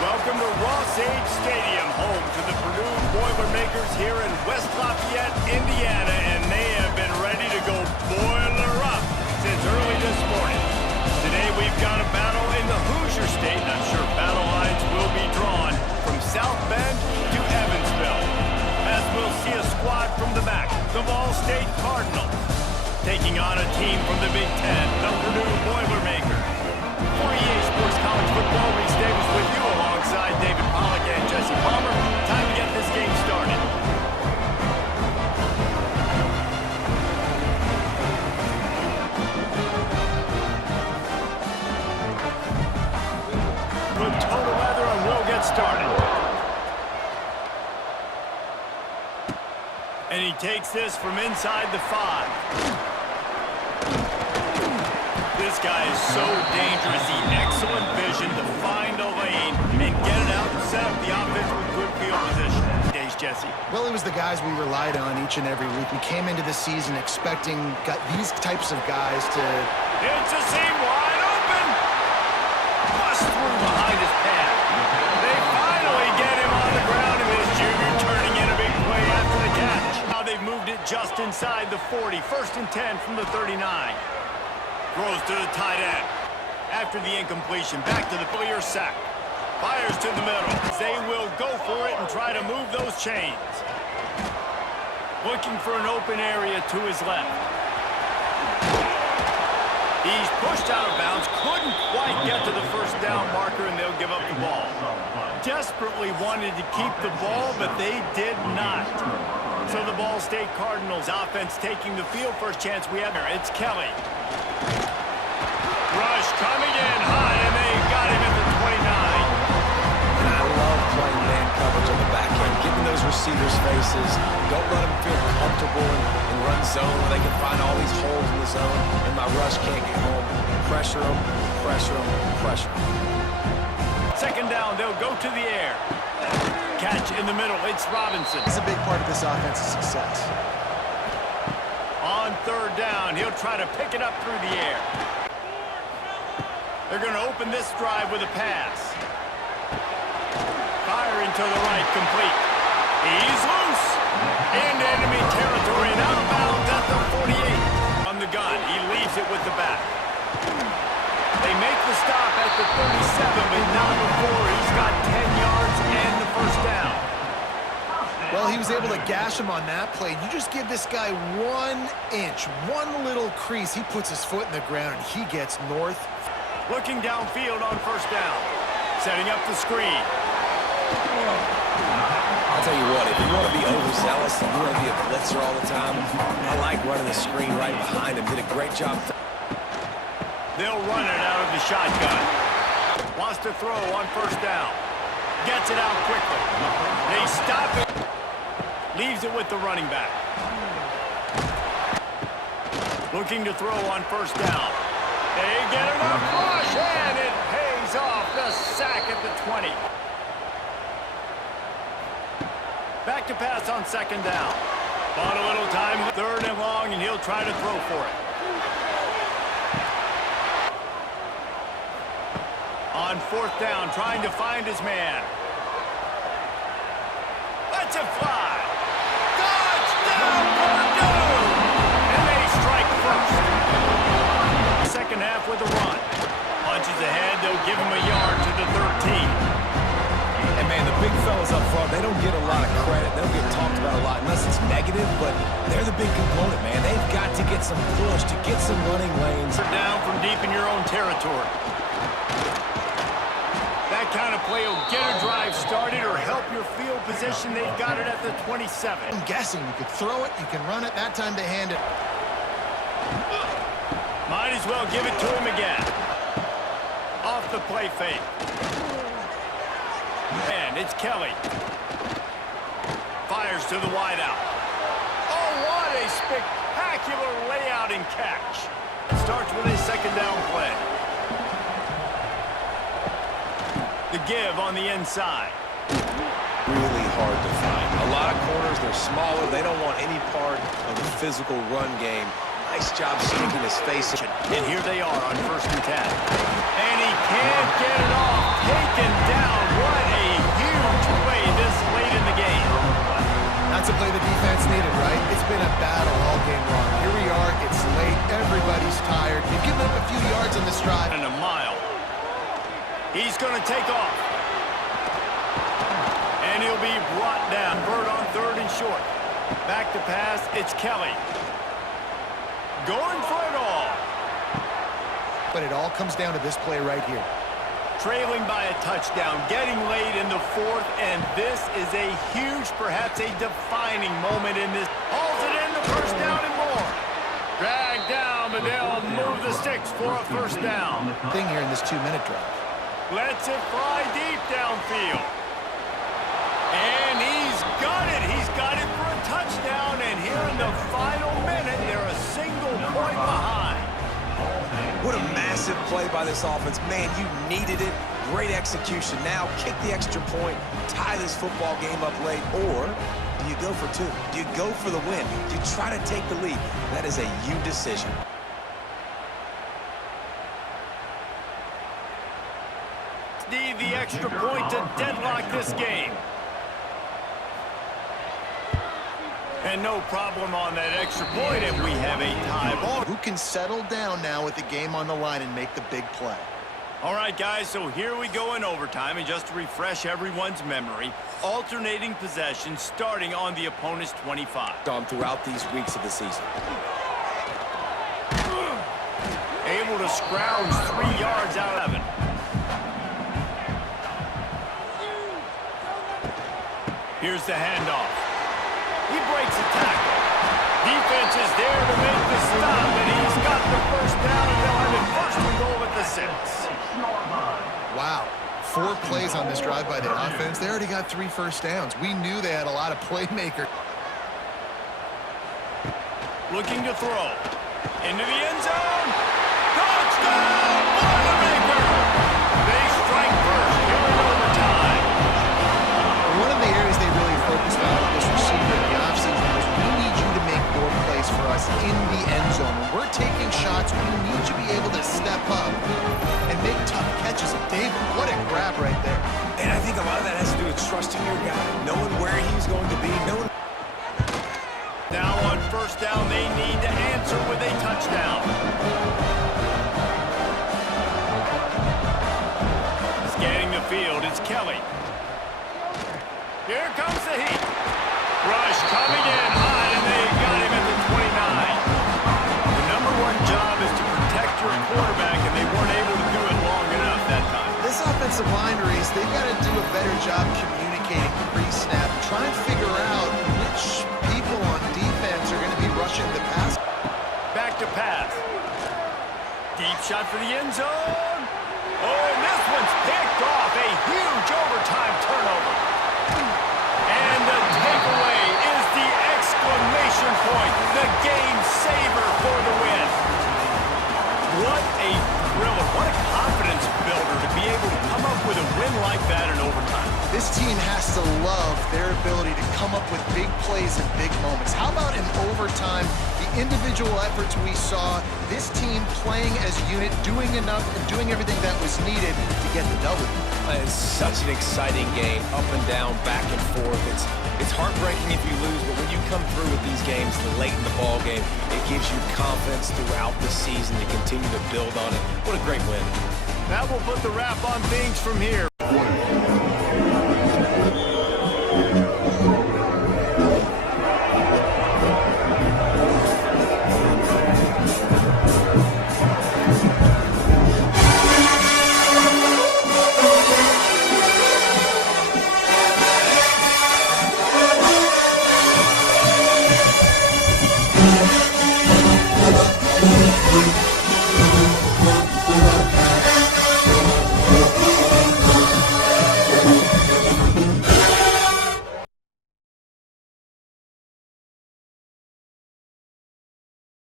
Welcome to Ross-Age Stadium, home to the Purdue Boilermakers here in West Lafayette, Indiana, and they have been ready to go boiler up since early this morning. Today we've got a battle in the Hoosier State, and I'm sure battle lines will be drawn from South Bend to Evansville. As we'll see a squad from the back, the Ball State Cardinals, taking on a team from the Big Ten, the Purdue Boilermakers. For EA Sports College Football, Reese Davis with you alongside David Pollack and Jesse Palmer. Time to get this game started. Put total weather and we'll get started. And he takes this from inside the 5. This guy is so dangerous. He excellent vision to find a lane and get it out and set up the offense with good field position. Days, Jesse. Well, it was the guys we relied on each and every week. We came into the season expecting these types of guys to... It's a seam wide open. Bust through behind his pad. They finally get him on the ground, and this junior turning in a big play after the catch. Now they've moved it just inside the 40. 1st and 10 from the 39. Throws to the tight end. After the incompletion, back to the clear sack. Fires to the middle. They will go for it and try to move those chains. Looking for an open area to his left. He's pushed out of bounds. Couldn't quite get to the first down marker, and they'll give up the ball. Desperately wanted to keep the ball, but they did not. So the Ball State Cardinals offense taking the field. First chance we have here. It's Kelly. Rush coming in high, and they got him at the 29. And I love playing man coverage on the back end, getting those receivers' faces. Don't let them feel comfortable in run zone where they can find all these holes in the zone, and my rush can't get home. Pressure them, pressure them, pressure them. 2nd down, they'll go to the air. Catch in the middle, it's Robinson. It's a big part of this offense's success. On 3rd down, he'll try to pick it up through the air. They're going to open this drive with a pass. Firing to the right, complete. He's loose. Into enemy territory and out of bounds at the 48. On the gun, he leaves it with the back. They make the stop at the 37, but not before he's got 10 yards and the 1st down. Well, he was able to gash him on that play. You just give this guy 1 inch, one little crease. He puts his foot in the ground, and he gets north. Looking downfield on 1st down. Setting up the screen. I'll tell you what, if you want to be overzealous and you want to be a blitzer all the time, I like running the screen right behind him. Did a great job. They'll run it out of the shotgun. Wants to throw on 1st down. Gets it out quickly. They stop it. Leaves it with the running back. Looking to throw on 1st down. They get enough rush, and it pays off. The sack at the 20. Back to pass on 2nd down. Bought a little time, 3rd and long, and he'll try to throw for it. On 4th down, trying to find his man. Let's it fly. Touchdown, Purdue! And they strike first. 2nd half with a run. Punches ahead, they'll give him a yard to the 13. And man, the big fellas up front, they don't get a lot of credit. They don't get talked about a lot unless it's negative, but they're the big component, man. They've got to get some push, to get some running lanes. Down from deep in your own territory. That kind of play will get a drive started or help your field position. They've got it at the 27. I'm guessing you could throw it, you can run it. That time to hand it. Might as well give it to him again. Off the play fake. And it's Kelly. Fires to the wideout. Oh, what a spectacular layout and catch. Starts with a 2nd down play. The give on the inside. Really hard to find. A lot of corners, they're smaller. They don't want any part of the physical run game. Nice job sticking his face. And here they are on 1st and 10. And he can't get it off. Taken down right needed, right? It's been a battle all game long. Here we are. It's late. Everybody's tired. They've given up a few yards on this drive. And a mile. He's going to take off. And he'll be brought down. Bird on 3rd and short. Back to pass. It's Kelly. Going for it all. But it all comes down to this play right here. Trailing by a touchdown, getting late in the 4th, and this is a huge, perhaps a defining moment in this. Hauls it in, the 1st down and more. Dragged down, but they'll move the sticks for a 1st down. Thing here in this 2-minute drive. Lets it fly deep downfield. And he's got it. He's got it for a touchdown, and here in the final minute, they're a single point behind. What a massive play by this offense. Man, you needed it. Great execution. Now kick the extra point, tie this football game up late, or do you go for 2? Do you go for the win? Do you try to take the lead? That is a you decision. Need the extra point to deadlock this game. And no problem on that extra point, and we have a tie ball. Who can settle down now with the game on the line and make the big play? All right, guys, so here we go in overtime, and just to refresh everyone's memory, alternating possession starting on the opponent's 25. On throughout these weeks of the season. Able to scrounge 3 yards out of it. Here's the handoff. He breaks a tackle. Defense is there to make the stop, and he's got the 1st down, and they'll have it 1st and goal at the 6. Wow. 4 plays on this drive by the offense. They already got 3 1st downs. We knew they had a lot of playmakers. Looking to throw. Into the end zone. Touchdown, Boilermakers! They strike first here in overtime. One of the areas they really focused on with this receiver in the offseason was we need you to make more plays for us in the end zone. When we're taking shots, we need you to be able to step up and make tough catches. And David, what a grab right there. And I think a lot of that has to do with trusting your guy, knowing where he's going to be, knowing. Now on 1st down, they need to answer with a touchdown. Scanning the field, it's Kelly. Here comes the heat. Rush coming in hot, and they got him at the 29. The #1 job is to protect your quarterback, and they weren't able to do it long enough that time. This offensive line race, they've got to do a better job communicating pre-snap, try and figure out which people on defense are going to be rushing the pass. Back to pass. Deep shot for the end zone. Oh, and this one's picked off. A huge overtime turnover. And the takeaway is the exclamation point, the game saver for the win. What a thriller, what a confidence builder to be able to come up with a win like that in overtime. This team has to love their ability to come up with big plays and big moments. How about in overtime, the individual efforts we saw, this team playing as a unit, doing enough and doing everything that was needed to get the W. It's such an exciting game, up and down, back and forth. It's heartbreaking if you lose, but when you come through with these games late in the ball game, it gives you confidence throughout the season to continue to build on it. What a great win. That will put the wrap on things from here.